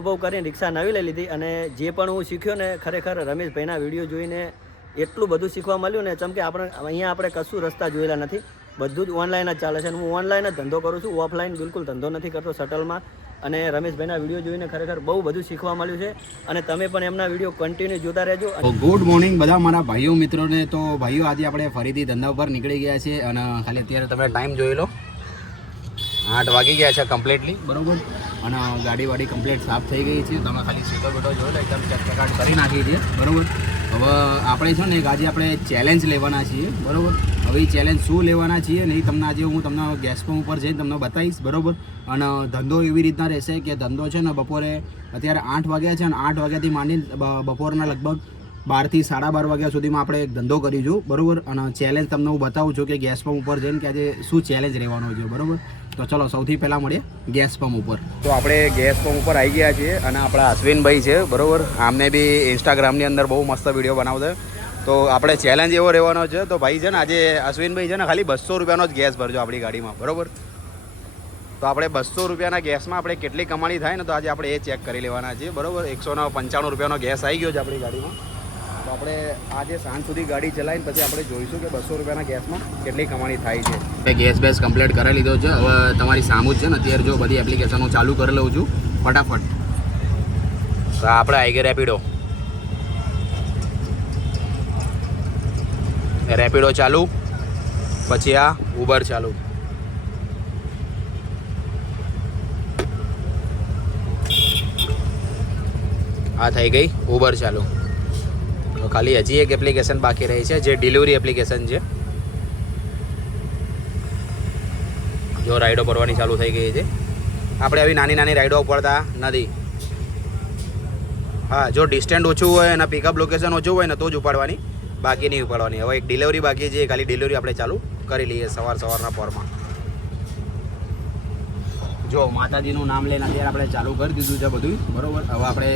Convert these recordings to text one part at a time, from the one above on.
અનુભવ કરીને રિક્ષા નવી લઈ લીધી અને જે પણ હું શીખ્યો ને ખરેખર રમેશભાઈના વિડીયો જોઈને એટલું બધું શીખવા મળ્યું ને જેમ કે અહીંયા આપણે કશું રસ્તા જોયેલા નથી, બધું જ ઓનલાઈન જ ચાલે છે અને હું ઓનલાઈન જ ધંધો કરું છું, ઓફલાઈન બિલકુલ ધંધો નથી કરતો શટલમાં. અને રમેશભાઈના વિડીયો જોઈને ખરેખર બહુ બધું શીખવા મળ્યું છે અને તમે પણ એમના વિડીયો કન્ટિન્યુ જોતા રહેજો. ગુડ મોર્નિંગ બધા મારા ભાઈઓ મિત્રોને. તો ભાઈઓ આજે આપણે ફરીથી ધંધા ઉપર નીકળી ગયા છે અને ખાલી અત્યારે તમે ટાઈમ જોઈ લો, 8 વાગી ગયા છે કમ્પ્લીટલી, બરાબર. અને ગાડી કમ્પ્લીટ સાફ થઈ ગઈ છે. તમે ખાલી સીટો બેટો જોઈ લો, એકદમ ચકચકાટ કરી નાખી છે, બરાબર. હવે આપણે છે ને આજે આપણે ચેલેન્જ લેવાના છીએ, બરાબર. હવે એ ચેલેન્જ શું લેવાના છીએ ને એ તમને આજે હું તમને ગેસ પંપ ઉપર જઈને તમને બતાવીશ, બરાબર. અને ધંધો એવી રીતના રહેશે કે ધંધો છે ને બપોરે અત્યારે 8 વાગ્યા છે અને 8 વાગ્યાથી માંડીને બપોરના લગભગ 12 થી 12:30 વાગ્યા સુધીમાં આપણે એક ધંધો કરીશું, બરાબર. અને ચેલેન્જ તમને હું બતાવું છું કે ગેસ પંપ ઉપર જઈને કે આજે શું ચેલેન્જ રહેવાનો છે, બરાબર. તો ચલો સૌથી પહેલાં મળીએ ગેસ પંપ ઉપર. તો આપણે ગેસ પંપ ઉપર આવી ગયા છીએ અને આપણા અશ્વિનભાઈ છે, બરાબર. આમને બી ઇન્સ્ટાગ્રામની અંદર બહુ મસ્ત વિડીયો બનાવશે. તો આપણે ચેલેન્જ એવો રહેવાનો છે. તો ભાઈ છે ને આજે અશ્વિનભાઈ છે ને ખાલી 200 રૂપિયાનો જ ગેસ ભરજો આપણી ગાડીમાં, બરાબર. તો આપણે 200 રૂપિયાના ગેસમાં આપણે કેટલી કમાણી થાય ને તો આજે આપણે એ ચેક કરી લેવાના છીએ, બરાબર. 195 રૂપિયાનો ગેસ આવી ગયો છે આપણી ગાડીમાં. તો આપણે આજે સાંજ સુધી ગાડી ચલાવીને પછી આપણે જોઈશું કે 200 રૂપિયાના ગેસમાં કેટલી કમાણી થાય છે. મેં ગેસ બેસ કમ્પ્લીટ કરી લીધો છે. હવે તમારી સામું જ છે ને અત્યારે જો બધી એપ્લિકેશનો ચાલુ કરી લઉં છું ફટાફટ. તો આપણે આવી ગયા રેપિડો ચાલુ, પછી આ ઉબર ચાલુ. આ થઈ ગઈ ઉબર ચાલુ. તો ખાલી હજી એક એપ્લિકેશન બાકી રહી છે જે ડિલિવરી એપ્લિકેશન છે. જો રાઈડો પડવાની ચાલુ થઈ ગઈ છે. આપણે આવી નાની રાઈડો પડતા નથી. હા, જો ડિસ્ટન્સ ઓછું હોય અને પિકઅપ લોકેશન ઓછું હોય ને તો જ ઉપાડવાની, બાકી નહીં ઉપાડવાની. હવે એક ડિલિવરી બાકી છે, ખાલી ડિલિવરી આપણે ચાલુ કરી લઈએ સવારના પોરમાં. જો માતાજીનું નામ લઈને અત્યારે આપણે ચાલુ કરી દીધું છે બધું, બરાબર. હવે આપણે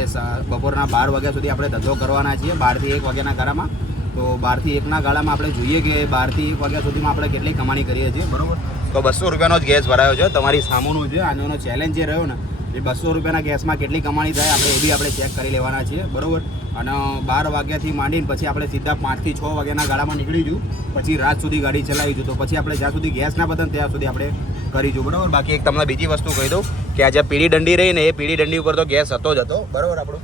બપોરના 12 વાગ્યા સુધી આપણે ધંધો કરવાના છીએ, 12 થી 1 વાગ્યાના ગાળામાં. તો 12 થી 1ના ગાળામાં આપણે જોઈએ કે 12 થી 1 વાગ્યા સુધીમાં આપણે કેટલી કમાણી કરીએ છીએ, બરાબર. તો 200 રૂપિયાનો જ ગેસ ભરાયો છે તમારી સામુનું છે. આનો ચેલેન્જ જે રહ્યો ને એ 200 રૂપિયાના ગેસમાં કેટલી કમાણી થાય આપણે એ બી આપણે ચેક કરી લેવાના છીએ, બરાબર. અને 12 વાગ્યાથી માંડીને પછી આપણે સીધા 5 થી 6 વાગ્યાના ગાળામાં નીકળીશું, પછી રાત સુધી ગાડી ચલાવીશું. તો પછી આપણે જ્યાં સુધી ગેસ ના પતન ત્યાં સુધી આપણે કરીશું, બરાબર. બાકી એક તમને બીજી વસ્તુ કહી દઉં કે આ જે પીળી દંડી રહી ને એ પીળી દંડી ઉપર તો ગેસ હતો જ હતો, બરાબર આપણો.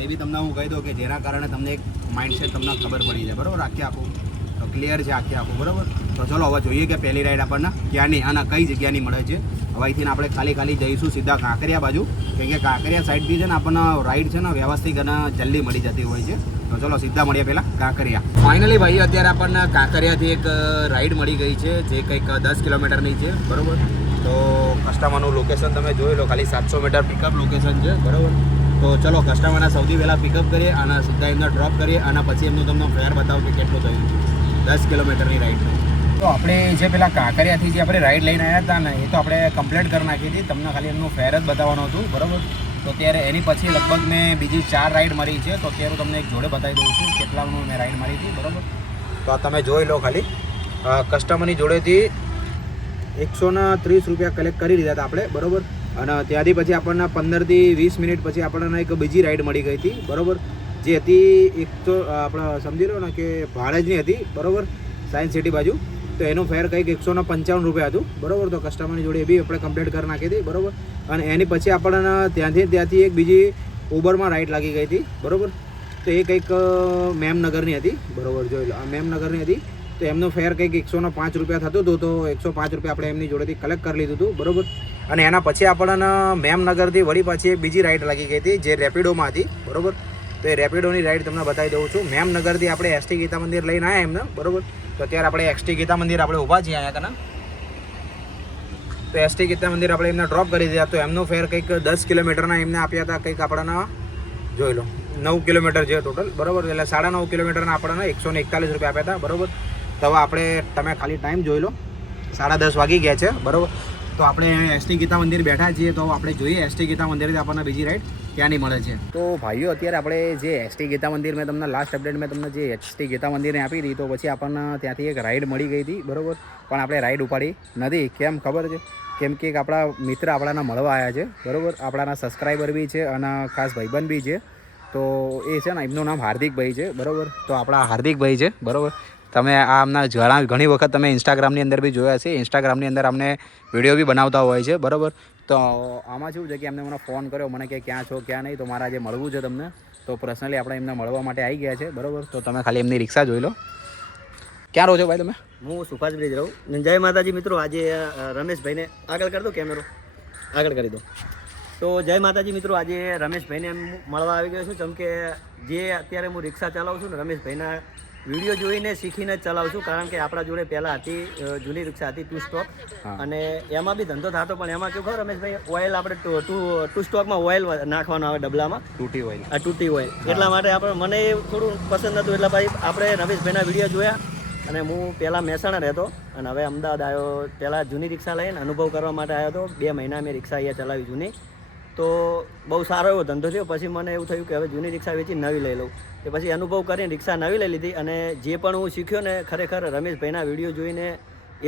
એ બી તમને હું કહી દઉં કે જેના કારણે તમને એક માઇન્ડસેટ તમને ખબર પડી જાય, બરાબર. આખે આખું તો ક્લિયર છે આખે આખું, બરાબર. તો ચલો હવે જોઈએ કે પહેલી રાઈડ આપણને ક્યાંની અને કઈ જગ્યાની મળે છે. હવે અહીંથી આપણે ખાલી જઈશું સીધા કાંકરિયા બાજુ, કેમ કે કાંકરિયા સાઈડથી છે ને આપણને રાઈડ છે ને વ્યવસ્થિત અને જલ્દી મળી જતી હોય છે. તો ચલો સીધા મળીએ પહેલાં કાંકરિયા. ફાઇનલી ભાઈ અત્યારે આપણને કાંકરિયાથી એક રાઈડ મળી ગઈ છે જે કંઈક 10 કિલોમીટરની છે, બરાબર. તો કસ્ટમરનું લોકેશન તમે જોઈ લો, ખાલી 700 મીટર પિકઅપ લોકેશન છે, બરાબર. તો ચલો કસ્ટમરના સૌથી પહેલાં પિકઅપ કરીએ અને સીધા એમને ડ્રોપ કરીએ અને પછી એમનું તમને ફેર બતાવું કે કેટલું થયું 10 કિલોમીટરની રાઈડ. તો આપણે જે પેલા કાંકરિયાથી જે આપણે રાઈડ લઈને આવ્યા હતા ને એ તો આપણે કમ્પ્લીટ કરી નાખી હતી. તમને ખાલી એમનું ફેર જ બતાવવાનું હતું, બરાબર. તો ત્યારે એની પછી લગભગ મેં બીજી 4 રાઈડ મળી છે. તો અત્યારે તમને એક જોડે બતાવી દઉં છું કેટલાનું મેં રાઈડ મારી હતી, બરાબર. તો તમે જોઈ લો, ખાલી કસ્ટમરની જોડેથી 130 રૂપિયા કલેક્ટ કરી લીધા હતા આપણે, બરાબર. અને ત્યાંથી પછી આપણને 15 થી 20 મિનિટ પછી આપણને એક બીજી રાઈડ મળી ગઈ હતી, બરાબર. જે હતી એક તો આપણે સમજી લો ને કે ભાડેજની હતી, બરાબર, સાયન્સ સિટી બાજુ. તો એનું ફેર કંઈક 155 રૂપિયા હતું, બરાબર. તો કસ્ટમરની જોડે એ બી આપણે કમ્પ્લીટ કરી નાખી હતી, બરાબર. અને એની પછી આપણને ત્યાંથી એક બીજી ઉબરમાં રાઈડ લાગી ગઈ હતી, બરાબર. તો એ કંઈક મેમનગરની હતી, બરાબર. જોઈ લો, આ મેમનગરની હતી. તો એમનું ફેર કંઈક 105 રૂપિયા થતું હતું. તો 105 રૂપિયા આપણે એમની જોડેથી કલેક્ટ કરી લીધું હતું, બરાબર. અને એના પછી આપણને મેમનગરથી વળી પાછી એક બીજી રાઈડ લાગી ગઈ હતી જે રેપિડોમાં હતી, બરાબર. તો એ રેપિડોની રાઈડ તમને બતાવી દઉં છું. મેમનગરથી આપણે એસટી ગીતા મંદિર લઈને આવ્યા એમને, બરાબર. તો અત્યારે આપણે એસટી ગીતા મંદિર આપણે ઊભા છીએ અહીંયા કના. તો એસટી ગીતા મંદિર આપણે એમને ડ્રોપ કરી દીધા. તો એમનો ફેર કંઈક 10 કિલોમીટરના એમને આપ્યા હતા, કંઈક આપણને જોઈ લો 9 કિલોમીટર છે ટોટલ, બરાબર. એટલે 9.5 કિલોમીટરના આપણને 141 રૂપિયા આપ્યા હતા, બરાબર. તો હવે આપણે તમે ખાલી ટાઈમ જોઈ લો, 10:30 વાગી ગયા છે, બરાબર. તો તો આપણે એસટી ગીતા મંદિર બેઠા છીએ, તો આપણે જોઈએ એસટી ગીતા મંદિરથી આપણને બીજી રાઈડ ક્યાંની મળે છે. તો ભાઈઓ અત્યારે આપણે જે એસટી ગીતા મંદિર મેં તમને લાસ્ટ અપડેટ મેં તમને જે એસટી ગીતા મંદિરને આપી હતી, તો પછી આપણને ત્યાંથી એક રાઈડ મળી ગઈ હતી, બરાબર, પણ આપણે રાઈડ ઉપાડી નથી. કેમ ખબર છે? કેમ કે આપણા મિત્ર આપણાના મળવા આવ્યા છે, બરાબર, આપણાના સબસ્ક્રાઈબર બી છે અને ખાસ ભાઈબંધ બી છે. તો એ છે ને, એમનું નામ હાર્દિકભાઈ છે, બરાબર. તો આપણા હાર્દિકભાઈ છે, બરાબર. તમે આ આમના ઘણી વખત તમે ઇન્સ્ટાગ્રામની અંદર બી જોયા છે. ઇન્સ્ટાગ્રામની અંદર અમને વિડીયો બી બનાવતા હોય છે, બરાબર. તો આમાં શું છે કે એમને મને ફોન કર્યો, મને કે ક્યાં છો ક્યાં નહીં, તો મારે આજે મળવું છે તમને. તો પર્સનલી આપણે એમને મળવા માટે આવી ગયા છે, બરાબર. તો તમે ખાલી એમની રિક્ષા જોઈ લો. ક્યાં રહો છો ભાઈ તમે? હું સુભાષ બ્રિજ રહું. જય માતાજી મિત્રો. આજે રમેશભાઈને આગળ કરી દો, કેમેરો આગળ કરી દો. તો જય માતાજી મિત્રો. આજે રમેશભાઈને મળવા આવી ગયો છું. જેમ કે જે અત્યારે હું રિક્ષા ચલાવું છું ને, રમેશભાઈના વિડીયો જોઈને શીખીને જ ચલાવું છું. કારણ કે આપણા જોડે પહેલાં હતી જૂની રિક્ષા હતી 2 સ્ટોક, અને એમાં બી ધંધો થતો. પણ એમાં કેવું ખબર રમેશભાઈ, ઓઇલ આપણે 2 સ્ટોકમાં ઓઇલ નાખવાનું આવે ડબલામાં, તૂટી ઓઇલ. આ તૂટી ઓઇલ. એટલા માટે આપણે મને એ થોડું પસંદ નહોતું. એટલે ભાઈ આપણે રમેશભાઈના વિડીયો જોયા, અને હું પહેલાં મહેસાણા રહેતો અને હવે અમદાવાદ આવ્યો. પહેલાં જૂની રિક્ષા લઈને અનુભવ કરવા માટે આવ્યો હતો. 2 મહિના મેં રિક્ષા અહીંયા ચલાવી જૂની. તો બહુ સારો એવો ધંધો થયો. પછી મને એવું થયું કે હવે જૂની રિક્ષા વેચી નવી લઈ લઉં. કે પછી અનુભવ કરીને રિક્ષા નવી લઈ લીધી. અને જે પણ હું શીખ્યો ને, ખરેખર રમેશભાઈના વિડીયો જોઈને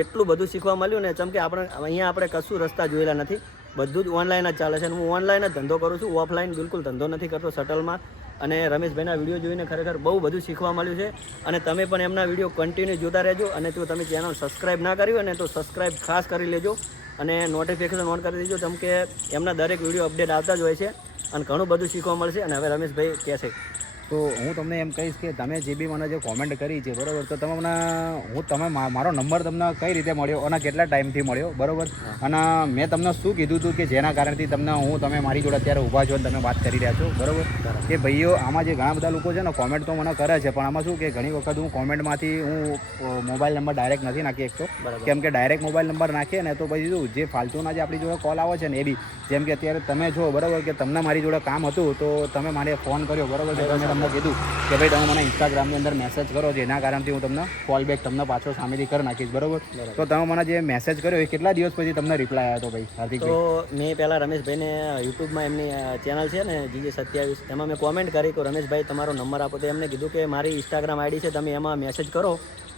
એટલું બધું શીખવા મળ્યું ને. જેમ કે અહીંયા આપણે કશું રસ્તા જોયેલા નથી, બધું જ ઓનલાઈન જ ચાલે છે. અને હું ઓનલાઈન જ ધંધો કરું છું, ઓફલાઈન બિલકુલ ધંધો નથી કરતો શટલમાં. અને રમેશભાઈના વિડીયો જોઈને ખરેખર બહુ બધું શીખવા મળ્યું છે. અને તમે પણ એમના વિડીયો કન્ટિન્યુ જોતા રહેજો. અને જો તમે ચેનલ સબસ્ક્રાઈબ ના કરી હોય ને, તો સબસ્ક્રાઈબ ખાસ કરી લેજો અને નોટિફિકેશન ઓન કરી દેજો. કેમ કે એમના દરેક વિડીયો અપડેટ આવતા જ હોય છે અને ઘણું બધું શીખવા મળશે. અને હવે રમેશભાઈ કહેશે. તો હું તમને એમ કહીશ કે તમે જે બી મને જે કોમેન્ટ કરી છે, બરાબર, તો તમે મારો નંબર તમને કઈ રીતે મળ્યો અને કેટલા ટાઈમથી મળ્યો, બરાબર, અને મેં તમને શું કીધું હતું કે જેના કારણથી તમે મારી જોડે અત્યારે ઊભા છો અને તમે વાત કરી રહ્યા છો, બરાબર, કે ભાઈઓ આમાં જે ઘણા બધા લોકો છે ને કોમેન્ટ તો મને કરે છે, પણ આમાં શું કે ઘણી વખત હું કોમેન્ટમાંથી હું મોબાઈલ નંબર ડાયરેક્ટ નથી નાખી શકતો. કેમ કે ડાયરેક્ટ મોબાઈલ નંબર નાખીએ ને તો પછી શું જે ફાલતુના જે આપણી જોડે કોલ આવે છે ને, એ બી જેમ કે અત્યારે તમે છો, બરાબર, કે તમને મારી જોડે કામ હતું તો તમે મારે ફોન કર્યો, બરાબર, કે તમે કીધું કે ભાઈ તમે મને ઇન્સ્ટાગ્રામની અંદર મેસેજ કરો, જેના કારણથી હું તમને કોલ બેક તમને પાછો સામેથી કરી નાખીશ, બરાબર. તો તમે મને જે મેસેજ કર્યો એ કેટલા દિવસ પછી તમને રિપ્લાય આવ્યો હતો ભાઈ હાર્દિકભાઈ? તો મેં પહેલાં રમેશભાઈને યુટ્યુબમાં એમની ચેનલ છે ને GJ27, એમાં મેં કોમેન્ટ કરી કે રમેશભાઈ તમારો નંબર આપો. તો એમને કીધું કે મારી ઇન્સ્ટાગ્રામ આઈડી છે, તમે એમાં મેસેજ કરો,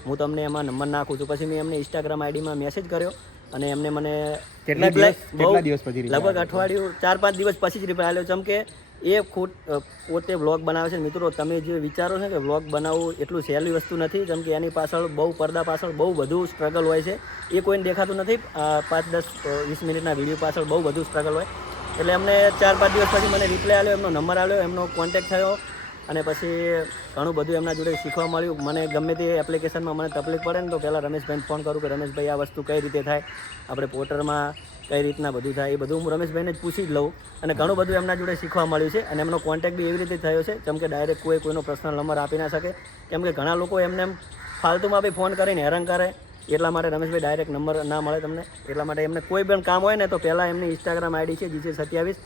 હું તમને એમાં નંબર નાખું છું. પછી મેં એમને ઇન્સ્ટાગ્રામ આઈડીમાં મેસેજ કર્યો અને એમને મને કેટલા દિવસ પછી લગભગ અઠવાડિયું 4-5 દિવસ પછી જ રિપ્લાય આવ્યો. જેમ કે એ પોતે વ્લોગ બનાવે છે. મિત્રો તમે જે વિચારો છો કે વ્લોગ બનાવવું એટલું સહેલી વસ્તુ નથી. જેમ કે એની પાછળ પડદા પાછળ બહુ બધું સ્ટ્રગલ હોય છે. એ કોઈને દેખાતું નથી. 5, 10, 20 મિનિટના વિડીયો પાછળ બહુ બધું સ્ટ્રગલ હોય. એટલે એમને 4-5 દિવસ પછી મને રિપ્લાય આવ્યો, એમનો નંબર આવ્યો, એમનો કોન્ટેક્ટ થયો. અને પછી ઘણું બધું એમના જોડે શીખવા મળ્યું. મને ગમે તે એપ્લિકેશનમાં મને તકલીફ પડે ને, તો પહેલાં રમેશભાઈને ફોન કરું કે રમેશભાઈ આ વસ્તુ કઈ રીતે થાય, આપણે પોર્ટરમાં કઈ રીતના બધું થાય, એ બધું હું રમેશભાઈને જ પૂછી જ લઉં. અને ઘણું બધું એમના જોડે શીખવા મળ્યું છે. અને એમનો કોન્ટેક્ટ બી એવી રીતે થયો છે. જેમ કે ડાયરેક્ટ કોઈનો પર્સનલ નંબર આપી ના શકે. કેમ કે ઘણા લોકો એમને ફાલતુમાં બી ફોન કરીને હેરાન કરે. એટલા માટે રમેશભાઈ ડાયરેક્ટ નંબર ના મળે તમને. એટલા માટે એમને કોઈ પણ કામ હોય ને, તો પહેલાં એમની ઇન્સ્ટાગ્રામ આઈડી છે GJ27,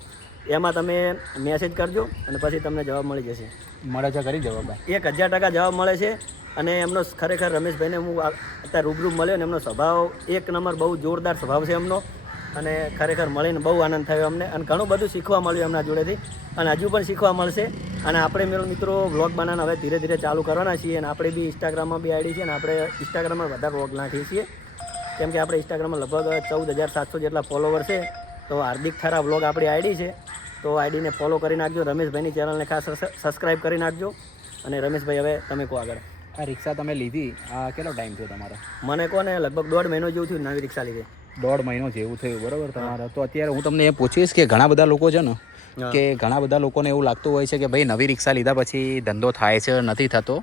એમાં તમે મેસેજ કરજો અને પછી તમને જવાબ મળી જશે. મળે છે કરી જવાબ? 1000% જવાબ મળે છે. અને એમનો ખરેખર રમેશભાઈને હું અત્યારે રૂબરૂ મળ્યો ને, એમનો સ્વભાવ 1 નંબર, બહુ જોરદાર સ્વભાવ છે એમનો. અને ખરેખર મળીને બહુ આનંદ થયો અમને. અને ઘણું બધું શીખવા મળ્યું એમના જોડેથી, અને હજુ પણ શીખવા મળશે. અને આપણે મિત્રો વ્લોગ બનાવવાના હવે ધીરે ધીરે ચાલુ કરવાના છીએ. અને આપણે બી ઇન્સ્ટાગ્રામમાં બી આઈડી છે, અને આપણે ઇન્સ્ટાગ્રામમાં વધારે વ્લોગ નાખીએ છીએ. કેમ કે આપણે ઇન્સ્ટાગ્રામમાં લગભગ 14700 જેટલા ફોલોવર છે. તો હાર્દિક થરા વ્લોગ આપણી આઈડી છે. તો આઈડીને ફોલો કરી નાખજો. રમેશભાઈની ચેનલને ખાસ સબસ્ક્રાઈબ કરી નાખજો. અને રમેશભાઈ હવે તમે કહો આગળ. આ રિક્ષા તમે લીધી, આ કેટલો ટાઈમ થયો તમારો? મને કહો ને, લગભગ 1.5 મહિનો જેવું થયું નવી રિક્ષા લીધી. 1.5 મહિનો જેવું થયું, બરાબર તમારે? તો અત્યારે હું તમને એ પૂછીશ કે ઘણા બધા લોકો છે ને, કે ઘણા બધા લોકોને એવું લાગતું હોય છે કે ભાઈ નવી રિક્ષા લીધા પછી ધંધો થાય છે, નથી થતો.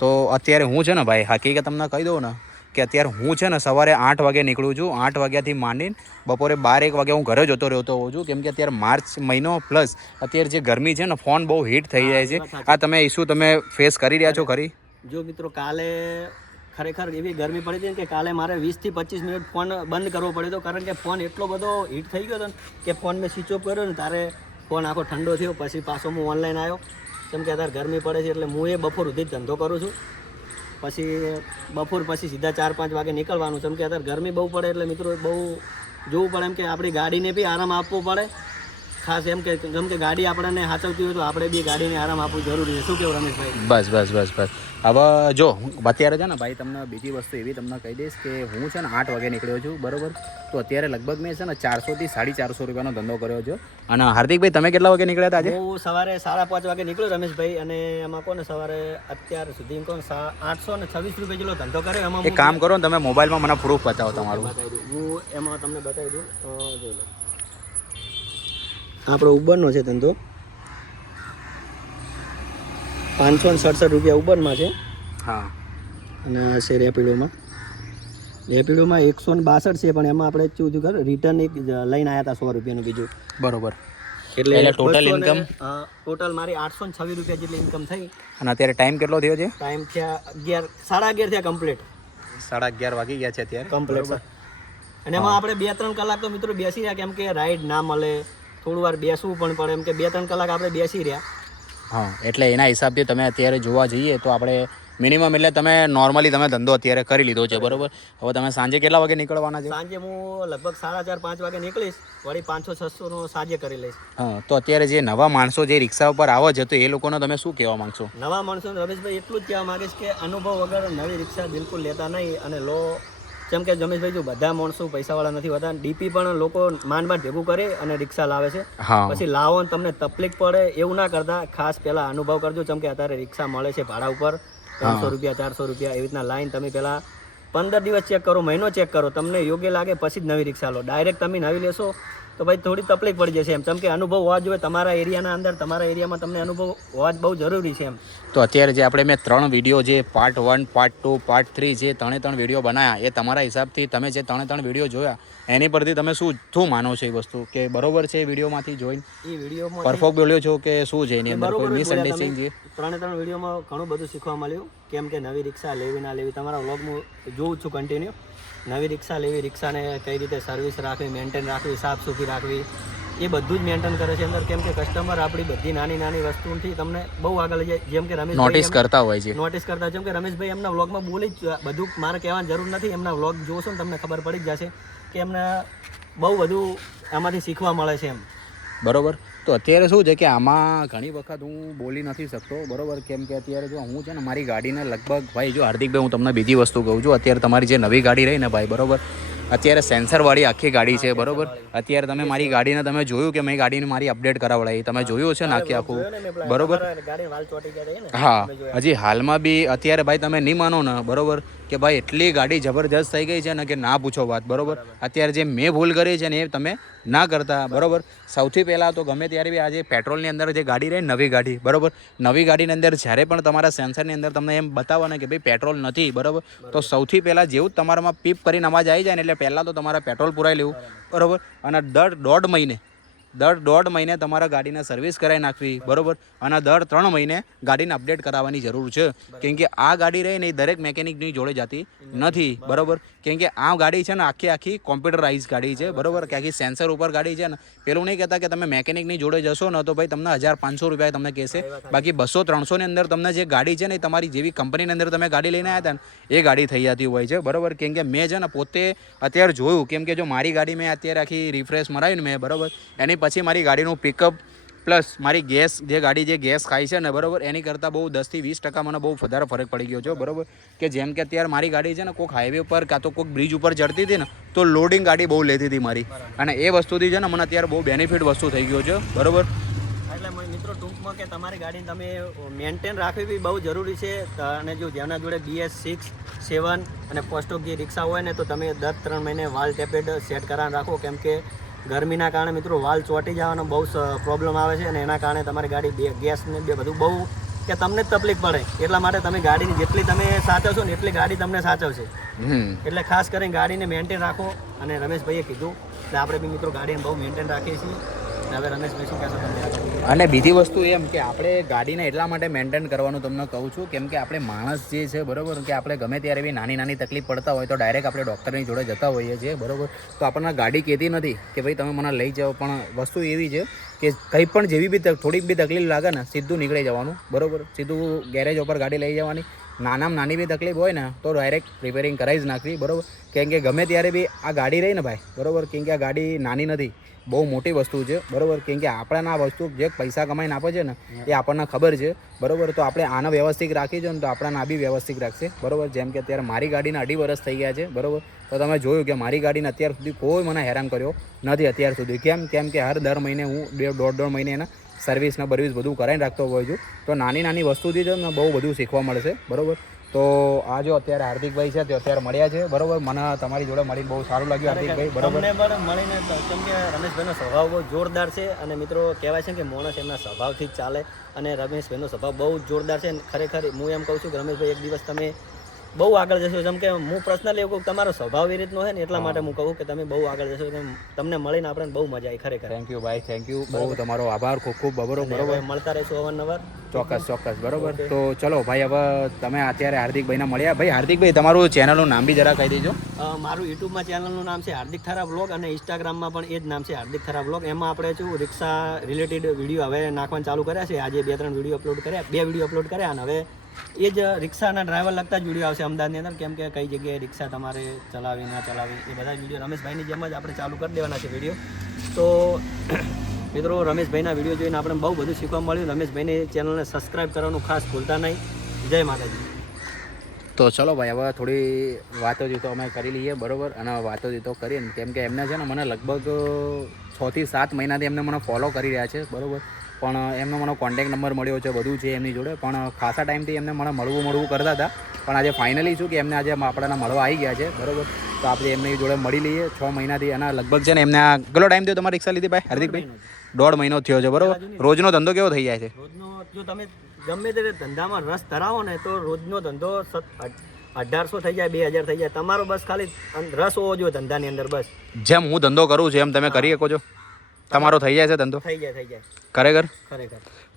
તો અત્યારે હું છે ને ભાઈ, હકીકત તમને કહી દઉં ને, કે અત્યારે હું છે ને સવારે 8 વાગે નીકળું છું. 8 વાગ્યાથી માંડીને બપોરે 12-1 વાગે હું ઘરે જતો રહેતો હોઉં છું. કેમ કે અત્યારે માર્ચ મહિનો પ્લસ અત્યારે જે ગરમી છે ને, ફોન બહુ હીટ થઈ જાય છે. આ તમે ઇસ્યુ તમે ફેસ કરી રહ્યા છો ખરી? જો મિત્રો, કાલે ખરેખર એવી ગરમી પડી હતી કે કાલે મારે 20 થી 25 મિનિટ ફોન બંધ કરવો પડ્યો હતો. કારણ કે ફોન એટલો બધો હીટ થઈ ગયો હતો ને કે ફોન મેં સ્વિચ ઓફ કર્યો ને, તારે ફોન આખો ઠંડો થયો. પછી પાછો હું ઓનલાઈન આવ્યો. કેમ કે અત્યારે ગરમી પડે છે, એટલે હું એ બપોર સુધી જ ધંધો કરું છું. પછી બપોર પછી સીધા 4-5 વાગે નીકળવાનું. કેમ કે અત્યારે ગરમી બહુ પડે, એટલે મિત્રો બહુ જોવું પડે એમ કે આપણી ગાડીને બી આરામ આપવો પડે ખાસ એમ કે જેમ કે ગાડી આપણને સાચવતી હોય તો આપણે બી ગાડીને આરામ આપવું જરૂરી છે. શું કેવું રમેશભાઈ? બસ હવે જો અત્યારે છે ને ભાઈ તમને બીજી વસ્તુ એવી તમને કહી દઈશ કે હું છે ને 8 વાગે નીકળ્યો છું બરોબર. તો અત્યારે લગભગ મેં છે ને 400 થી 450 રૂપિયાનો ધંધો કર્યો છે. અને હાર્દિકભાઈ તમે કેટલા વાગે નીકળ્યા હતા આજે? હું સવારે 5:30 વાગે નીકળ્યો રમેશભાઈ, અને એમાં કોને સવારે અત્યાર સુધી કોણ 826 રૂપિયા જેટલો ધંધો કર્યો. એમાં એક કામ કરો ને તમે મોબાઈલમાં મને પ્રૂફ બતાવો તમારું. બતાવી દઉં હું, એમાં તમને બતાવી દઉં. જોઈ લો, આપણો ઉબરનો છે ધંધો, 567 રૂપિયા ઉબરમાં છે. હા, અને આ છે રેપિડોમાં 162 છે, પણ એમાં આપણે શું થયું ખબર, રિટર્ન એક લઈને આવ્યા હતા 100 રૂપિયાનું બીજું. બરોબર. એટલે ટોટલ ઇન્કમ ટોટલ મારી 826 રૂપિયા જેટલી ઇન્કમ થઈ. અને અત્યારે ટાઈમ કેટલો થયો છે? ટાઈમ થયા 11:30 થયા કમ્પ્લીટ. 11:30 વાગી ગયા છે અત્યારે કમ્પ્લીટ. અને એમાં આપણે 2-3 કલાક તો મિત્રો બેસી રહ્યા, કેમ કે રાઈડ ના મળે, થોડું વાર બેસવું પણ પડે, એમ કે 2-3 કલાક આપણે બેસી રહ્યા. હા, એટલે એના હિસાબથી તમે અત્યારે જોવા જઈએ તો આપણે મિનિમમ એટલે તમે નોર્મલી તમે ધંધો અત્યારે કરી લીધો છે બરોબર. હવે તમે સાંજે કેટલા વાગે નીકળવાના છે? સાંજે હું લગભગ 4:30-5 વાગે નીકળીશ, વળી 500-600 નો સાંજે કરી લઈશ. હા, તો અત્યારે જે નવા માણસો જે રિક્ષા ઉપર આવે છે તો એ લોકોને તમે શું કહેવા માંગશો? નવા માણસોને રમેશભાઈ એટલું જ કહેવા માંગીશ કે અનુભવ વગર નવી રિક્ષા બિલકુલ લેતા નહીં. અને લો, જેમ કે રમેશભાઈ જો બધા માણસો પૈસાવાળા નથી હોતા, ડીપી પણ લોકો માંડ ભેગું કરે અને રિક્ષા લાવે છે. પછી લાવો ને તમને તકલીફ પડે એવું ના કરતા, ખાસ પહેલા અનુભવ કરજો. જેમ કે અત્યારે રિક્ષા મળે છે ભાડા ઉપર 300 રૂપિયા 400 રૂપિયા એવી રીતના લાઈન. તમે પહેલા 15 દિવસ ચેક કરો, મહિનો ચેક કરો, તમને યોગ્ય લાગે પછી જ નવી રિક્ષા લો. ડાયરેક્ટ તમે નવી લેશો તો ભાઈ થોડી તકલીફ પડી જશે એમ. કેમ કે અનુભવ હોવા જોઈએ તમારા એરિયાના અંદર, તમારા એરિયામાં તમને અનુભવ હોવા જ બહુ જરૂરી છે એમ. તો અત્યારે જે આપણે મેં 3 વિડીયો જે પાર્ટ 1, પાર્ટ 2, પાર્ટ 3 જે 3 વિડીયો બનાવ્યા, એ તમારા હિસાબથી તમે જે 3 વિડીયો જોયા એની પરથી તમે શું માનો છો એ વસ્તુ કે બરોબર છે? વિડીયોમાંથી જોઈને એ વિડીયોમાં પરફેક્ટ બોલ્યો છો કે શું છે એની અંદર કોઈ મિસઅન્ડરસ્ટેન્ડિંગ છે? 3 વિડીયોમાં ઘણું બધું શીખવા મળ્યું. કેમ કે નવી રિક્ષા લેવી ના લેવી, તમારા વ્લોગ હું જોઉં છું કન્ટિન્યુ. નવી રિક્ષા લેવી, રિક્ષાને કઈ રીતે સર્વિસ રાખવી, મેન્ટેન રાખવી, સાફ સુફી રાખવી, એ બધું જ મેન્ટેન કરે છે અંદર. કેમ કે કસ્ટમર આપણી બધી નાની વસ્તુથી તમને બહુ આગળ લઈ જાય. જેમ કે રમેશભાઈ નોટિસ કરતા હોય. જેમ કે રમેશભાઈ એમના વ્લોગમાં બોલી જ બધું, મારે કહેવાની જરૂર નથી. એમના વ્લોગ જોશો ને તમને ખબર પડી જ જશે કે એમને બહુ બધું આમાંથી શીખવા મળે છે એમ. બરોબર. તો અત્યારે શું છે કે આમાં ઘણી વખત હું બોલી નથી શકતો બરોબર. કેમ કે અત્યારે જો હું છે ને મારી ગાડીને લગભગ ભાઈ જો હાર્દિકભાઈ હું તમને બીજી વસ્તુ કહું છું. અત્યારે તમારી જે નવી ગાડી રહી ને ભાઈ બરોબર, અત્યારે સેન્સરવાળી આખી ગાડી છે બરોબર. અત્યારે તમે મારી ગાડીને તમે જોયું કે મેં ગાડીને મારી અપડેટ કરાવડાવી, તમે જોયું છે ને આખી આખું બરોબર. હા, હજી હાલમાં બી અત્યારે ભાઈ તમે નહીં માનો ને બરોબર કે ભાઈ એટલી ગાડી જબરજસ્ત થઈ ગઈ છે ને કે ના પૂછો વાત બરોબર. અત્યારે જે મેં ભૂલ કરી છે ને એ તમે ના કરતા બરોબર. સૌથી પહેલાં તો ગમે ત્યારે બી આજે પેટ્રોલની અંદર જે ગાડી રહી નવી ગાડી બરોબર, નવી ગાડીની અંદર જ્યારે પણ તમારા સેન્સરની અંદર તમને એમ બતાવો ને કે ભાઈ પેટ્રોલ નથી બરોબર, તો સૌથી પહેલાં જેવું જ તમારામાં પીપ કરીને અવાજ આવી જાય ને એટલે પહેલાં તો તમારે પેટ્રોલ પુરાઈ લેવું બરોબર. અને દર દોઢ મહિને તમારા ગાડીને સર્વિસ કરાવી નાખવી બરોબર. અને દર 3 મહિને ગાડીને અપડેટ કરાવવાની જરૂર છે. કેમ કે આ ગાડી રહી ને એ દરેક મેકેનિકની જોડે જતી નથી બરોબર. કેમ કે આ ગાડી છે ને આખી કોમ્પ્યુટરાઇઝ ગાડી છે બરોબર, કે આખી સેન્સર ઉપર ગાડી છે ને. પેલું નહીં કહેતા કે તમે મેકેનિકની જોડે જશો ને તો ભાઈ તમને 1500 રૂપિયા તમને કહેશે, બાકી 200-300 ની અંદર તમને જે ગાડી છે ને એ તમારી જેવી કંપનીની અંદર તમે ગાડી લઈને આવ્યા હતા ને એ ગાડી થઈ જતી હોય છે બરોબર. કેમ કે મેં છે ને પોતે અત્યારે જોયું, કેમ કે જો મારી ગાડી મેં અત્યારે આખી રિફ્રેશ મરાવીને મેં બરોબર, એની પછી મારી ગાડીનું પિકઅપ પ્લસ મારી ગેસ જે ગાડી જે ગેસ ખાય છે ને બરોબર, એની કરતાં બહુ 10 થી 20% મને બહુ વધારે ફરક પડી ગયો છે બરોબર. કે જેમ કે અત્યારે મારી ગાડી છે ને કોઈક હાઈવે ઉપર કાં તો કોઈક બ્રિજ ઉપર ચડતી હતી ને તો લોડિંગ ગાડી બહુ લેતી હતી મારી, અને એ વસ્તુથી છે ને મને અત્યારે બહુ બેનિફિટ વસ્તુ થઈ ગયો છે બરોબર. એટલે મિત્રો ટૂંકમાં કે તમારી ગાડીને તમે મેન્ટેન રાખવી બી બહુ જરૂરી છે. અને જો જેના જોડે BS6, 7 અને પોસ્ટોક જે રિક્ષા હોય ને તો તમે દર 3 મહિને વાલ ટેપેડ સેટ કરાવીને રાખો. કેમ કે ગરમીના કારણે મિત્રો વાલ ચોંટી જવાનો બહુ પ્રોબ્લેમ આવે છે, અને એના કારણે તમારી ગાડી ગેસ ને બધું બહુ કે તમને જ તકલીફ પડે. એટલા માટે તમે ગાડીની જેટલી તમે સાચવશો ને એટલી ગાડી તમને સાચવશે. એટલે ખાસ કરીને ગાડીને મેન્ટેન રાખો. અને રમેશભાઈએ કીધું એટલે આપણે બી મિત્રો ગાડીને બહુ મેન્ટેન રાખીએ છીએ. હવે રમેશભાઈ શું કહેશો તમને? અને બીજી વસ્તુ એમ કે આપણે ગાડીને એટલા માટે મેન્ટેન કરવાનું તમને કહું છું, કેમ કે આપણે માણસ જે છે બરોબર, કે આપણે ગમે ત્યારે બી નાની તકલીફ પડતા હોય તો ડાયરેક્ટ આપણે ડૉક્ટરની જોડે જતા હોઈએ છીએ બરોબર. તો આપણને ગાડી કહેતી નથી કે ભાઈ તમે મને લઈ જાઓ, પણ વસ્તુ એવી છે કે કંઈ પણ જેવી બી થોડીક બી તકલીફ લાગે ને સીધું નીકળી જવાનું બરોબર, સીધું ગેરેજ ઉપર ગાડી લઈ જવાની, નાનામાં નાની બી તકલીફ હોય ને તો ડાયરેક્ટ રિપેરિંગ કરાવી જ નાખવી, બરાબર. કેમ કે ગમે ત્યારે બી આ ગાડી રહી ને ભાઈ, બરાબર, કેમ કે આ ગાડી નાની નથી, બહુ મોટી વસ્તુ છે, બરાબર. કેમ કે આપણને આ વસ્તુ જે પૈસા કમાઈને આપે છે ને એ આપણને ખબર છે, બરાબર. તો આપણે આને વ્યવસ્થિત રાખી છે ને તો આપણને આ બી વ્યવસ્થિત રાખશે, બરાબર. જેમ કે અત્યારે મારી ગાડીને 2.5 વર્ષ થઈ ગયા છે, બરાબર. તો તમે જોયું કે મારી ગાડીને અત્યાર સુધી કોઈ મને હેરાન કર્યો નથી અત્યાર સુધી. કેમ કે દર મહિને હું 1.5 મહિને એના સર્વિસને બર્વિસ બધું કરાવીને રાખતો હોય છું. તો નાની નાની વસ્તુથી છે ને બહુ બધું શીખવા મળશે, બરાબર. તો આ જો અત્યારે હાર્દિકભાઈ છે તે અત્યારે મળ્યા છે, બરાબર. મને તમારી જોડે મળીને બહુ સારું લાગ્યું હાર્દિકભાઈ, બરાબર. તમને પણ મળીને કેમ કે રમેશભાઈનો સ્વભાવ બહુ જોરદાર છે અને મિત્રો કહેવાય છે કે માણસ એમના સ્વભાવથી જ ચાલે અને રમેશભાઈનો સ્વભાવ બહુ જોરદાર છે. ખરેખર હું એમ કહું છું કે રમેશભાઈ એક દિવસ તમે બહુ આગળ જશો. જેમ કે હું પર્સનલી એવું કહું તમારો સ્વભાવ એ રીતનો છે ને એટલા માટે હું કહું કે તમે બહુ આગળ જશો. તમને મળીને આપણને બહુ મજા આવી ખરેખર. થેન્ક યુ ભાઈ, થેન્ક યુ, બહુ તમારો આભાર, ખૂબ ખૂબ બરોબર. મળતા રહીશું અવારનવાર. ચોક્કસ, બરોબર. તો ચલો ભાઈ, હવે તમે અત્યારે હાર્દિકભાઈને મળ્યા. ભાઈ હાર્દિકભાઈ, તમારું ચેનલનું નામ બી જરા કહી દેજો. મારું યુટ્યુબમાં ચેનલનું નામ છે હાર્દિક થરા વ્લોગ અને ઇન્સ્ટાગ્રામમાં પણ એ જ નામ છે હાર્દિક થરા વ્લોગ. એમાં આપણે શું રિક્ષા રિલેટેડ વિડીયો હવે નાખવાનું ચાલુ કર્યા છે. આજે 2-3 વિડીયો અપલોડ કર્યા, 2 વિડીયો અપલોડ કર્યા અને હવે એ જ રિક્ષાના ડ્રાઈવર લગતા જ વિડીયો આવશે અમદાવાદની અંદર. કેમ કે કઈ જગ્યાએ રિક્ષા તમારે ચલાવી ના ચલાવી એ બધા વિડીયો રમેશભાઈની જેમ જ આપણે ચાલુ કરી દેવાના છે વિડીયો. તો મિત્રો રમેશભાઈના વિડીયો જોઈને આપણે બહુ બધું શીખવા મળ્યું. રમેશભાઈની ચેનલને સબસ્ક્રાઈબ કરવાનું ખાસ ભૂલતા નહીં. જય માતાજી. તો ચલો ભાઈ, હવે થોડી વાતો જીતો અમે કરી લઈએ, બરાબર. અને વાતો જીતો કરીએ ને કેમ કે એમને છે ને મને લગભગ 6 થી 7 મહિનાથી એમને મને ફોલો કરી રહ્યા છે, બરાબર. પણ એમનો મને કોન્ટેક્ટ નંબર મળ્યો છે, બધું છે એમની જોડે. પણ ખાસા ટાઈમથી એમને મને મળવું કરતા હતા. પણ આજે ફાઇનલી શું કે એમને આજે આપણાના મળવા આવી ગયા છે, બરાબર. તો આપણે એમની જોડે મળી લઈએ. 6 મહિનાથી અને લગભગ છે ને એમને કેટલો ટાઈમ થયો તમારી રિક્ષા લીધી ભાઈ હાર્દિકભાઈ? 1.5 મહિનો થયો છે, બરાબર. રોજનો ધંધો કેવો થઈ જાય છે? રોજનો જો તમે ગમે તે ધંધામાં રસ ધરાવો ને તો રોજનો ધંધો 1800 થઈ જાય, 2000 થઈ જાય. તમારો બસ ખાલી રસ હોવો જોઈએ ધંધાની અંદર. બસ જેમ હું ધંધો કરું છું એમ તમે કરી શકો છો? તમારો થઈ જાય છે ધંધો? થઈ જાય ખરેખર.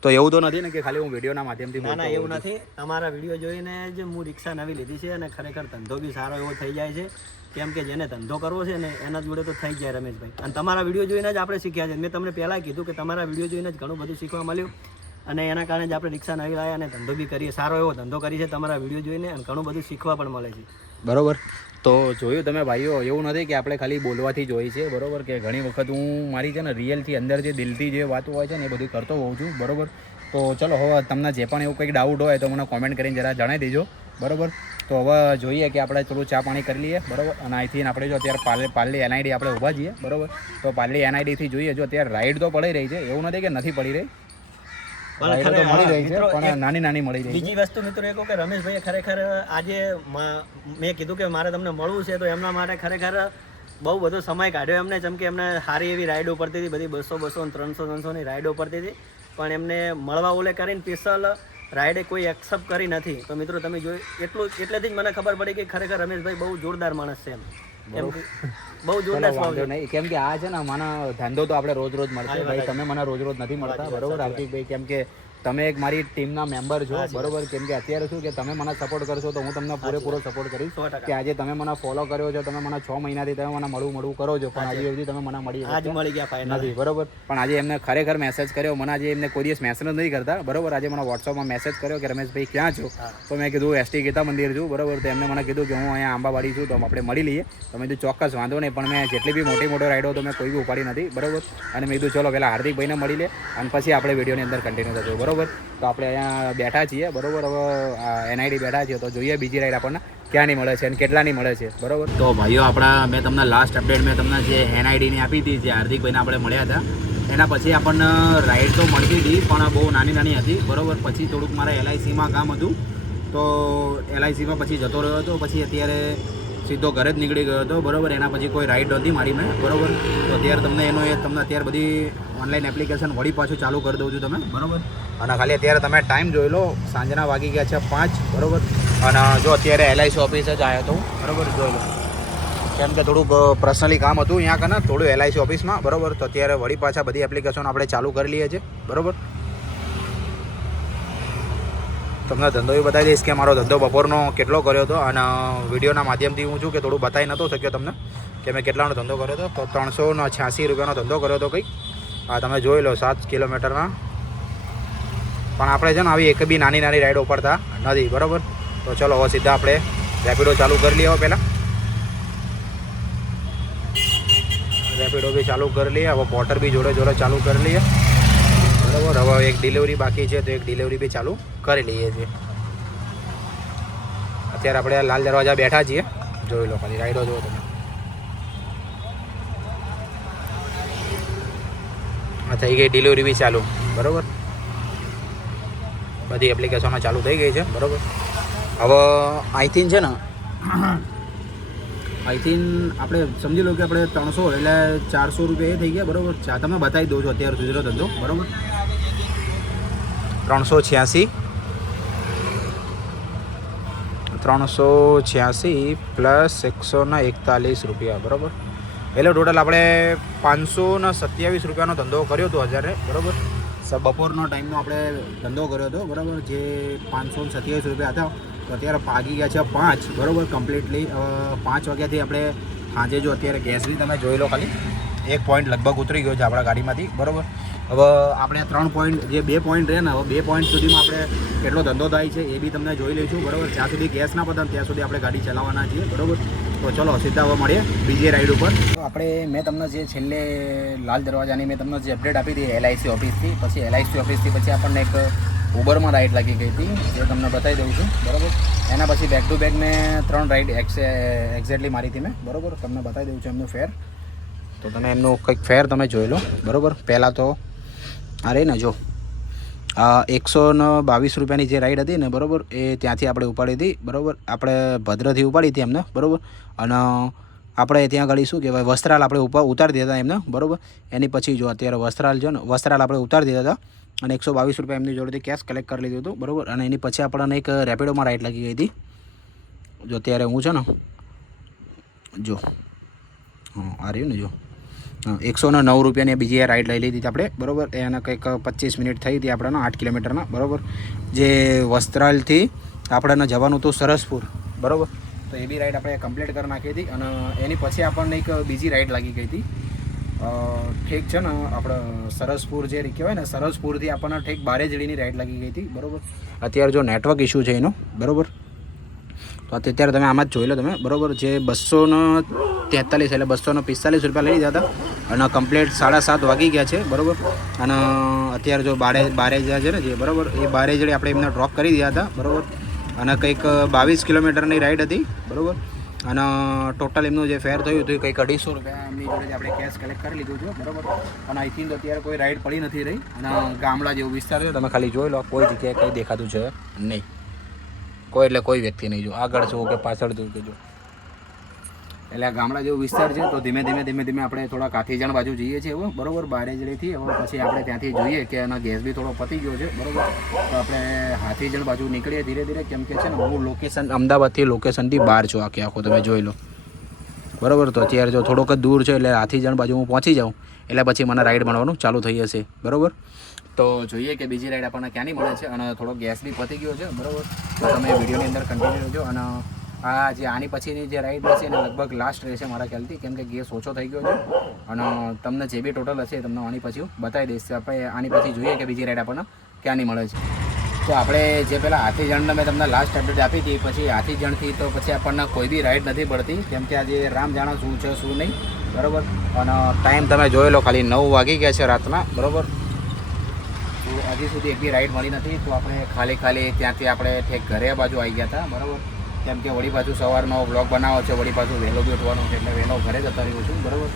તો એવું તો નથી ને કે ખાલી હું વિડીયોના માધ્યમથી? ના, એવું નથી. તમારા વિડીયો જોઈને જ હું રિક્ષા નવી લીધી છે અને ખરેખર ધંધો બી સારો એવો થઈ જાય છે. કેમ કે જેને ધંધો કરવો છે ને એના જોડે તો થઈ જાય રમેશભાઈ. અને તમારા વિડીયો જોઈને જ આપણે શીખ્યા છે. મેં તમને પહેલાં કીધું કે તમારા વિડીયો જોઈને જ ઘણું બધું શીખવા મળ્યું અને એના કારણે જ આપણે રિક્ષા નવી લાવ્યા અને ધંધો બી કરીએ. સારો એવો ધંધો કરી છે તમારા વિડીયો જોઈને અને ઘણું બધું શીખવા પણ મળે છે, બરાબર. તો જોયું તમે ભાઈઓ, એવું નથી કે આપણે ખાલી બોલવાથી જોઈ છે, બરાબર. કે ઘણી વખત હું મારી છે ને રિયલથી અંદર જે દિલથી જે વાતો હોય છે ને એ બધું કરતો હોઉં છું, બરાબર. તો ચલો હવે તમને જે પણ એવું કંઈક ડાઉટ હોય તો મને કોમેન્ટ કરીને જરા જણાવી દેજો, બરાબર. તો હવે જોઈએ કે આપણે થોડું ચા પાણી કરી લઈએ, બરાબર. અને અહીંથી આપણે જો અત્યારે પાર્લી NID આપણે ઊભા છીએ, બરાબર. તો પાર્લી NIDથી જોઈએ જો અત્યારે રાઈડ તો પડી રહી છે, એવું નથી કે નથી પડી રહી, રાઈડ તો મળી રહી છે પણ નાની મળી રહી છે. બીજી વસ્તુ મિત્રો એ કહું કે રમેશભાઈએ ખરેખર આજે મેં કીધું કે મારે તમને મળવું છે તો એમના માટે ખરેખર બહુ બધો સમય કાઢ્યો એમને. જેમ કે એમને સારી એવી રાઈડો પડતી હતી, બધી 200 300 રાઈડો પડતી હતી, પણ એમને મળવા ઓલે કરીને સ્પેશિયલ રાઈડે કોઈ એક્સેપ્ટ કરી નથી. તો મિત્રો તમે જોયું એટલેથી જ મને ખબર પડી કે ખરેખર રમેશભાઈ બહુ જોરદાર માણસ છે એમ. બહુ જોરદાર સ્વભાવ છે. નહીં કેમ કે આ છે ને મને ધંધો તો આપણે રોજ મળશે ભાઈ, તમે મને રોજ નથી મળતા, બરોબર હાર્દિકભાઈ. કેમ કે તમે એક મારી ટીમના મેમ્બર છો, બરોબર. કેમ કે અત્યારે શું કે તમે મને સપોર્ટ કરશો તો હું તમને પૂરેપૂરો સપોર્ટ કરીશ. કે આજે તમે મને ફોલો કર્યો છે, તમે મને 6 મહિનાથી તમે મને મળવું કરો છો, પણ આજે સુધી તમે મને મળી ગયા નથી, બરોબર. પણ આજે એમને ખરેખર મેસેજ કર્યો, મને આજે એમને કોઈ દિવસ મેસેજ નથી કરતા, બરોબર. આજે મને વોટ્સઅપમાં મેસેજ કર્યો કે રમેશભાઈ ક્યાં છો? તો મેં કીધું ST ગીતા મંદિર છું, બરોબર. તો એમને મને કીધું કે હું અહીંયા આંબાવાડી છું, તો આપણે મળી લઈએ. તો મેં કીધું ચોક્કસ વાંધો નહીં, પણ મેં જેટલી બી મોટી રાઈડો તો મેં કોઈ બી ઉપાડી નથી, બરોબર. અને મેં કીધું ચલો પહેલાં હાર્દિકભાઈને મળી લે અને પછી આપણે વિડીયોની અંદર કન્ટિન્યુ થશું, બરોબર. તો આપણે અહીંયા બેઠા છીએ, બરોબર. હવે NID બેઠા છીએ તો જોઈએ બીજી રાઈડ આપણને ક્યાંની મળે છે અને કેટલાની મળે છે, બરોબર. તો ભાઈઓ આપણા મેં તમને લાસ્ટ અપડેટ મેં તમને જે NIDની આપી હતી, જે હાર્દિકભાઈને આપણે મળ્યા હતા, એના પછી આપણને રાઈડ તો મળતી હતી પણ બહુ નાની હતી, બરોબર. પછી થોડુંક મારે LICમાં કામ હતું તો LICમાં પછી જતો રહ્યો હતો. પછી અત્યારે સીધો ઘરે જ નીકળી ગયો હતો, બરોબર. એના પછી કોઈ રાઈડ નહોતી મારી મેં, બરોબર. તો અત્યારે તમને અત્યારે બધી ઓનલાઈન એપ્લિકેશન વળી પાછું ચાલુ કરી દઉં છું તમે, બરોબર. અને ખાલી અત્યારે તમે ટાઈમ જોઈ લો, સાંજના વાગી ગયા છે 5, બરોબર. અને જો અત્યારે LIC ઓફિસ જ આવ્યો હતો, બરોબર. જોઈ લો કેમ કે થોડુંક પર્સનલી કામ હતું અહીંયા કને થોડું LIC ઓફિસમાં, બરોબર. તો અત્યારે વળી પાછા બધી એપ્લિકેશન આપણે ચાલુ કરી લઈએ છીએ, બરોબર. તમને ધંધો એ બતાવી દઈશ કે મારો ધંધો બપોરનો કેટલો કર્યો હતો અને વિડીયોના માધ્યમથી હું છું કે થોડું બતાવી નહોતો શક્યો તમને કે મેં કેટલાનો ધંધો કર્યો હતો. તો 386 રૂપિયાનો ધંધો કર્યો હતો કંઈક. આ તમે જોઈ લો 7 કિલોમીટરના. પણ આપણે છે ને આવી એક બી નાની રાઈડ ઉપાડતા નથી, બરાબર. તો ચલો હવે સીધા આપણે રેપિડો ચાલુ કરી લઈએ. હવે પહેલાં રેપિડો બી ચાલુ કરી લઈએ. હવે પોર્ટર બી જોડે જોડે ચાલુ કરી લઈએ. બરાબર, હવે એક ડિલિવરી બાકી છે તો એક ડિલિવરી બી ચાલુ કરી લઈએ છીએ. અત્યારે આપણે લાલ દરવાજા બેઠા છીએ, જોઈ લો ખાલી રાઈડો જુઓ તમે. આ થઈ ગઈ ડિલિવરી બી ચાલુ. બરાબર, બધી એપ્લિકેશનો ચાલુ થઈ ગઈ છે. બરાબર, હવે આઈથિન છે ને, આઈથિન આપણે સમજી લો કે આપણે 300 એટલે 400 રૂપિયા એ થઈ ગયા. બરાબર, તમે બતાવી દઉં છું અત્યાર સુધીનો ધંધો. બરાબર, 386 પ્લસ 141 રૂપિયા. બરાબર, એટલે ટોટલ આપણે 527 રૂપિયાનો ધંધો કર્યો હતો અત્યારે. બરાબર, બપોરનો ટાઈમનો આપણે ધંધો કર્યો હતો. બરાબર, જે 527 રૂપિયા હતા તો અત્યારે ભાગી ગયા છે 5. બરાબર, કમ્પ્લીટલી 5 વાગ્યાથી આપણે સાંજે જો અત્યારે ગેસ બી તમે જોઈ લો ખાલી 1 પોઈન્ટ લગભગ ઉતરી ગયો છે આપણા ગાડીમાંથી. બરાબર, હવે આપણે 3 પોઈન્ટ જે 2 પોઈન્ટ રહે ને, હવે 2 પોઈન્ટ સુધીમાં આપણે કેટલો ધંધો થાય છે એ બી તમને જોઈ લઈશું. બરાબર, જ્યાં સુધી ગેસ ના પતે ત્યાં સુધી આપણે ગાડી ચલાવવાના છીએ. બરાબર, તો ચલો સીધા હવે મળીએ બીજી રાઈડ ઉપર. તો આપણે મેં તમને જે છેલ્લે લાલ દરવાજાની મેં તમને જે અપડેટ આપી હતી LIC ઓફિસથી, પછી LIC ઓફિસથી પછી આપણને એક ઉબરમાં રાઈડ લાગી ગઈ હતી જે તમને બતાવી દઉં છું. બરાબર, એના પછી બેક ટુ બેક મેં 3 રાઈડ એક્ઝેક્ટલી મારી હતી મેં. બરાબર, તમને બતાવી દઉં છું એમનું ફેર. તો તમે એમનું કંઈક ફેર તમે જોઈ લો. બરાબર, પહેલાં તો આ રહી ને જો 122 રૂપિયાની જે રાઈડ હતી ને, બરાબર, એ ત્યાંથી આપણે ઉપાડી હતી. બરાબર, આપણે ભદ્રથી ઉપાડી હતી એમને. બરાબર, અને આપણે ત્યાં આગળ શું કહેવાય વસ્ત્રાલ આપણે ઉતારી દીધા હતા એમને. બરાબર, એની પછી જો અત્યારે વસ્ત્રાલ છે ને, વસ્ત્રાલ આપણે ઉતારી દીધા હતા અને 122 રૂપિયા એમની જોડેથી કેશ કલેક્ટ કરી લીધું હતું. બરાબર, અને એની પછી આપણને એક રેપિડોમાં રાઈડ લાગી ગઈ હતી. જો અત્યારે હું છે ને જો આ રહ્યું ને જો 109 રૂપિયાની બીજી રાઈડ લઈ લીધી હતી આપણે. બરાબર, એને કંઈક 25 મિનિટ થઈ હતી આપણને 8 કિલોમીટરના. બરાબર, જે વસ્ત્રાલથી આપણને જવાનું હતું સરસપુર. બરાબર, તો એ બી રાઈડ આપણે કમ્પ્લીટ કરી નાખી હતી. અને એની પછી આપણને એક બીજી રાઈડ લાગી ગઈ હતી. ઠીક છે ને, આપણે સરસપુર જે કહેવાય ને, સરસપુરથી આપણને ઠીક બારેજડીની રાઈડ લાગી ગઈ હતી. બરાબર, અત્યારે જો નેટવર્ક ઇસ્યુ છે એનો. બરાબર, તો અત્યારે તમે આમાં જ જોઈ લો તમે. બરાબર, જે 243 એટલે 245 રૂપિયા લઈ લીધા હતા અને કમ્પ્લીટ 7:30 વાગી ગયા છે. બરાબર, અને અત્યારે જો બારેજ છે ને જે, બરાબર, એ બારેજડી આપણે એમને ડ્રોપ કરી દીધા હતા. બરાબર, અને કંઈક 22 કિલોમીટરની રાઈડ હતી. બરાબર, અને ટોટલ એમનું જે ફેર થયું હતું કંઈક 250 રૂપિયા એમની જોડે આપણે કેશ કલેક્ટ કરી લીધું છે. બરાબર, અને આઈ થિંક અત્યારે કોઈ રાઈડ પડી નથી રહી. અને ગામડા જેવું વિસ્તાર છે, તમે ખાલી જોઈ લો, કોઈ જગ્યાએ કંઈ દેખાતું છે નહીં. કોઈ એટલે કોઈ વ્યક્તિ નહીં. જો આગળ જુઓ કે પાછળ જુઓ કે જો, એટલે આ ગામડા જેવો વિસ્તાર છે. તો ધીમે ધીમે આપણે થોડા કાથીજણ બાજુ જઈએ છીએ. હવે બરાબર, બારેજડીથી હવે પછી આપણે ત્યાંથી જોઈએ કે એનો ગેસ બી થોડો પતી ગયો છે. બરાબર, તો આપણે હાથીજણ બાજુ નીકળીએ ધીરે ધીરે. કેમ કે છે ને હું લોકેશન અમદાવાદથી લોકેશનથી બહાર છું આખો તમે જોઈ લો. બરાબર, તો અત્યારે જો થોડોક જ દૂર છે એટલે હાથીજણ બાજુ હું પહોંચી જાઉં એટલે પછી મને રાઈડ મળવાનું ચાલુ થઈ જશે. બરાબર, તો જોઈએ કે બીજી રાઈડ આપણને ક્યાંની મળે છે. અને થોડો ગેસ બી પતી ગયો છે. બરાબર, તો તમે વિડીયોની અંદર કન્ટિન્યુ રહેજો. અને આ જે આની પછીની જે રાઈડ રહેશે એને લગભગ લાસ્ટ રહેશે મારા ખ્યાલથી, કેમ કે ગેસ ઓછો થઈ ગયો છે. અને તમને જે બી ટોટલ હશે તમને આની પછી બતાવી દઈશ. આપણે આની પછી જોઈએ કે બીજી રાઈડ આપણને ક્યાંની મળે છે. તો આપણે જે પહેલાં હાથીજણને મેં તમને લાસ્ટ અપડેટ આપી હતી, પછી હાથીજણથી તો પછી આપણને કોઈ બી રાઈડ નથી પડતી. કેમ કે આજે રામ જાણે શું છે શું નહીં. બરાબર, અને ટાઈમ તમે જોઈ લો ખાલી 9 વાગી ગયા છે રાતના. બરાબર, તો હજી સુધી એક બી રાઈડ મળી નથી. તો આપણે ખાલી ત્યાંથી આપણે ઠેક ઘરે બાજુ આવી ગયા હતા. બરાબર, કેમ કે વળી પાછું સવારનો બ્લોગ બનાવો છે, વળી પાછું વહેલો બી ઉઠવાનું છે એટલે વહેલો ઘરે જતા રહ્યો છું. બરાબર,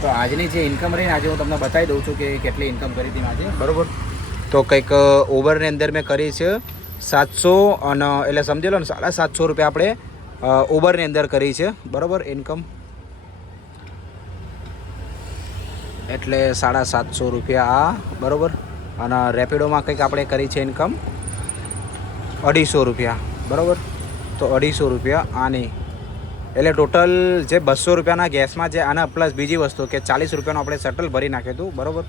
તો આજની જે ઇન્કમ રહીને આજે હું તમને બતાવી દઉં છું કે કેટલી ઇન્કમ કરી હતી આજે. બરાબર, તો કંઈક ઓવરની અંદર મેં કરી છે 700 અને એટલે સમજી લો ને 750 રૂપિયા આપણે ઓવરની અંદર કરી છે. બરાબર, ઇન્કમ એટલે 750 રૂપિયા આ. બરાબર, અને રેપિડોમાં કંઈક આપણે કરી છે ઇન્કમ 250 રૂપિયા. બરાબર, તો 250 રૂપિયા આની એટલે ટોટલ જે 200 રૂપિયાના ગેસમાં જે આના પ્લસ બીજી વસ્તુ કે 40 રૂપિયાનું આપણે શટલ ભરી નાખ્યું હતું. બરાબર,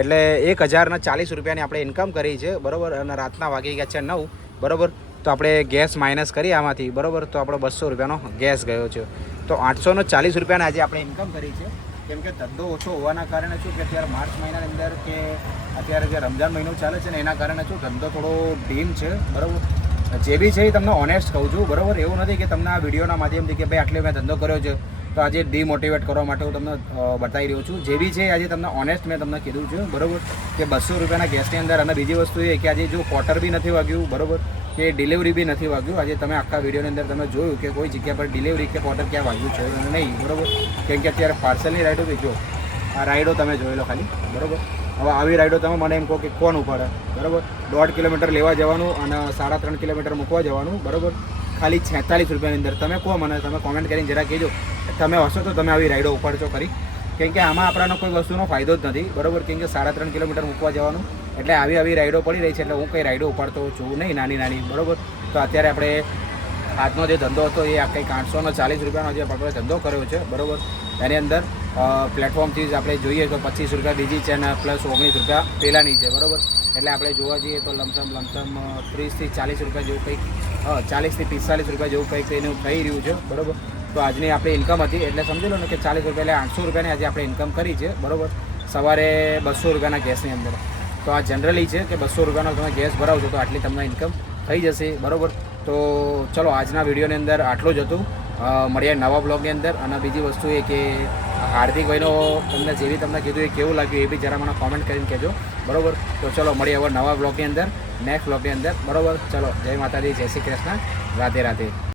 એટલે 1040 રૂપિયાની આપણે ઇન્કમ કરી છે. બરાબર, અને રાતના વાગી ગયા છે 9. બરાબર, તો આપણે ગેસ માઇનસ કરી આમાંથી. બરાબર, તો આપણો 200 રૂપિયાનો ગેસ ગયો છે. તો 840 રૂપિયાની આજે આપણે ઇન્કમ કરી છે. કેમ કે ધંધો ઓછો હોવાના કારણે શું કે અત્યારે માર્ચ મહિનાની અંદર કે અત્યારે જે રમજાન મહિનો ચાલે છે ને એના કારણે શું ધંધો થોડો ડીમ છે. બરાબર, જે બી છે એ તમને ઓનેસ્ટ કહું છું, બરાબર. એવું નથી કે તમને આ વિડીયોના માધ્યમથી કે ભાઈ આટલે મેં ધંધો કર્યો છે તો આજે ડિમોટિવેટ કરવા માટે હું તમને બતાવી રહ્યો છું. જે બી છે આજે તમને ઓનેસ્ટ મેં તમને કીધું છે, બરાબર, કે 200 રૂપિયાના ગેસની અંદર. અને બીજી વસ્તુ એ કે આજે જો ક્વાર્ટર બી નથી વાગ્યું, બરાબર, કે ડિલિવરી બી નથી વાગ્યું. આજે તમે આખા વિડીયોની અંદર તમે જોયું કે કોઈ જગ્યા પર ડિલિવરી કે ક્વાર્ટર ક્યાં વાગ્યું છે નહીં, બરાબર. કેમ કે અત્યારે પાર્સલની રાઈડો બી જો આ રાઈડો તમે જોઈ લો ખાલી, બરાબર. હવે આવી રાઈડો તમે મને એમ કહો કે કોણ ઉપાડે, બરાબર. 1.5 કિલોમીટર લેવા જવાનું અને 3.5 કિલોમીટર મૂકવા જવાનું, બરાબર. ખાલી 46 રૂપિયાની અંદર. તમે કહો મને, તમે કોમેન્ટ કરીને જરા કહેજો તમે હશો તો તમે આવી રાઈડો ઉપાડશો ખરી? કેમ કે આમાં આપણાનો કોઈ વસ્તુનો ફાયદો જ નથી, બરાબર. કેમ કે 3.5 કિલોમીટર મૂકવા જવાનું એટલે આવી રાઈડો પડી રહી છે એટલે હું કંઈ રાઈડો ઉપાડતો છું નહીં, નાની, બરાબર. તો અત્યારે આપણે આજનો જે ધંધો હતો એ આ કંઈક 840 રૂપિયાનો જે આપણે ધંધો કર્યો છે, બરાબર. એની અંદર પ્લેટફોર્મથી જ આપણે જોઈએ તો 25 રૂપિયા બીજી છે અને પ્લસ 19 રૂપિયા પહેલાંની છે, બરાબર. એટલે આપણે જોવા જઈએ તો લમસમ 30 થી 40 રૂપિયા જેવું કંઈક 40 થી 45 રૂપિયા જેવું કંઈક એનું થઈ રહ્યું છે, બરાબર. તો આજની આપણી ઇન્કમ હતી એટલે સમજી લો ને કે 40 રૂપિયા એટલે 800 રૂપિયાની આજે આપણે ઇન્કમ કરી છે, બરાબર. સવારે 200 રૂપિયાના ગેસની અંદર. તો આ જનરલી છે કે 200 રૂપિયાનો તમે ગેસ ભરાવશો તો આટલી તમને ઇન્કમ થઈ જશે, બરાબર. તો ચલો આજના વિડીયોની અંદર આટલું જ હતું. મળીએ નવા બ્લોગની અંદર. અને બીજી વસ્તુ એ કે હાર્દિકભાઈનો તમને જેવી તમને કીધું એ કેવું લાગ્યું એ બી જરા મને કોમેન્ટ કરીને કહેજો, બરાબર. તો ચલો મળીએ હવે નવા બ્લોગની અંદર, નેક્સ્ટ બ્લોગની અંદર, બરાબર. ચલો જય માતાજી, જય શ્રી કૃષ્ણ, રાધે રાધે.